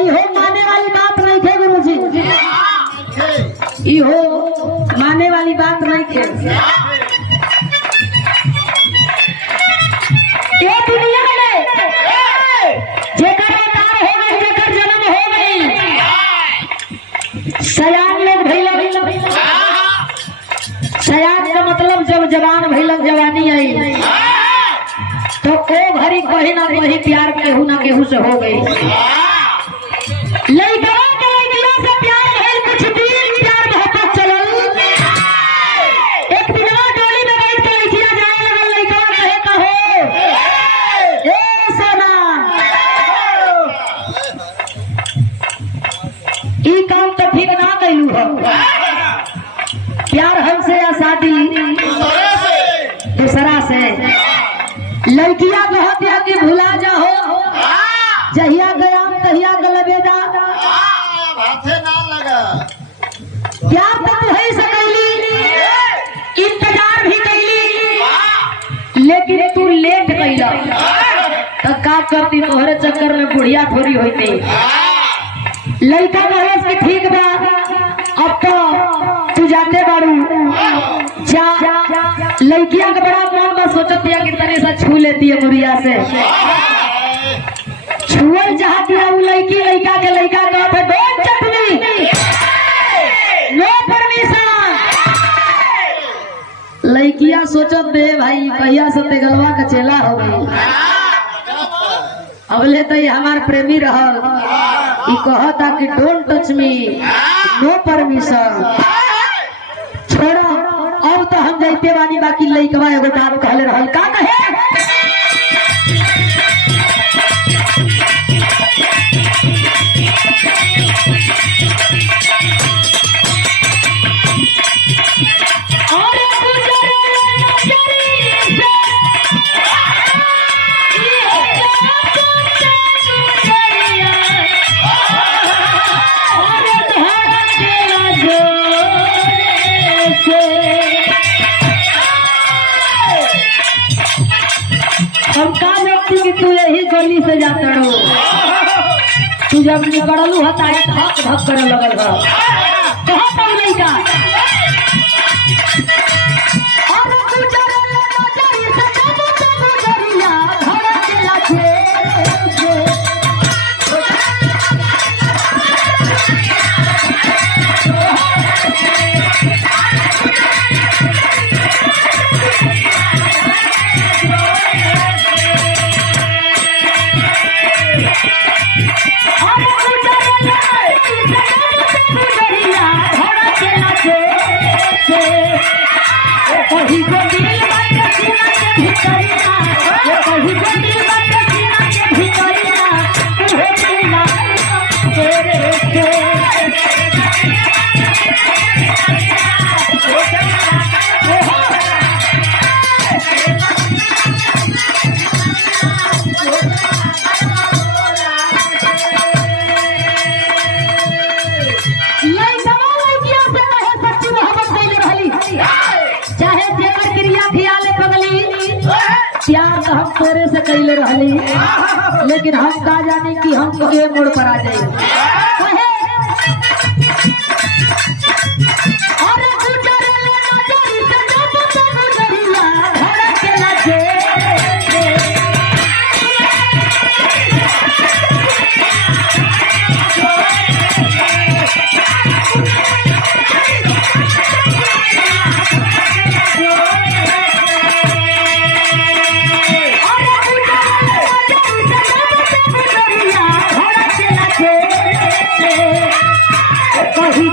इहो माने वाली बात नहीं थे गुरुजी, इहो माने वाली बात नहीं थे। ये दुनिया में जेकर अवतार हो गई, जेकर जन्म हो गई, सयान लोग भइल। सयान का मतलब जब जवान भइल, जवानी आई तो ओ घड़ी कहीं ना कहीं प्यार केहू ना केहू से हो गई। लइकवा के लइकिया से प्यार भइल, कुछ दिन प्यार मोहब्बत चलल। एक दिनवा डोली में बैठ के लइकिया जाए लगल, लइकवा कहे कहो ए सोना, ई काम तो ठीक ना कैलू हो। प्यार हमसे या शादी दूसरा से। लड़कियां कहत है कि भुला जाओ, जहिया गया तहिया गलबेदा। प्यार तो है सकैली, इंतजार भी कैली, लेकिन तू लेट कैला तो का करती, तोहरे चक्कर में बुढ़िया थोड़ी होती। लड़का कहे कि ठीक बा, अब तो तू जाते बारू जा। लड़कियां का बड़ा मन में सोचत है कि तने से छू लेती है मुरिया से। छुअल चाहती है वो लड़की, लड़का के लड़का कहते don't touch me, no permission. लड़कियां सोचत दे भाई भैया से ते गलवा का चेला हो गई। अबले तो हमार प्रेमी रहल, ई कहता कि don't touch me, no permission. छोड़ा अब तो हम जाते बानी, बाकी लइकवा एगो बात कहले रहल। का कहे? हम का व्यक्ति कि तू यही गली से जाता रहो, तू जब निकलू हता धक धक करे लगल हो। कहाँ पर लइका हम तोरे से कैले रहली, लेकिन हम का जाने कि हम के मोड़ पर आ जाए। कहीं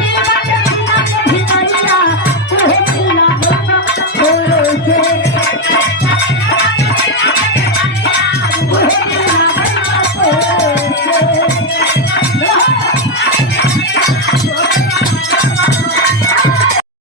दिल बटे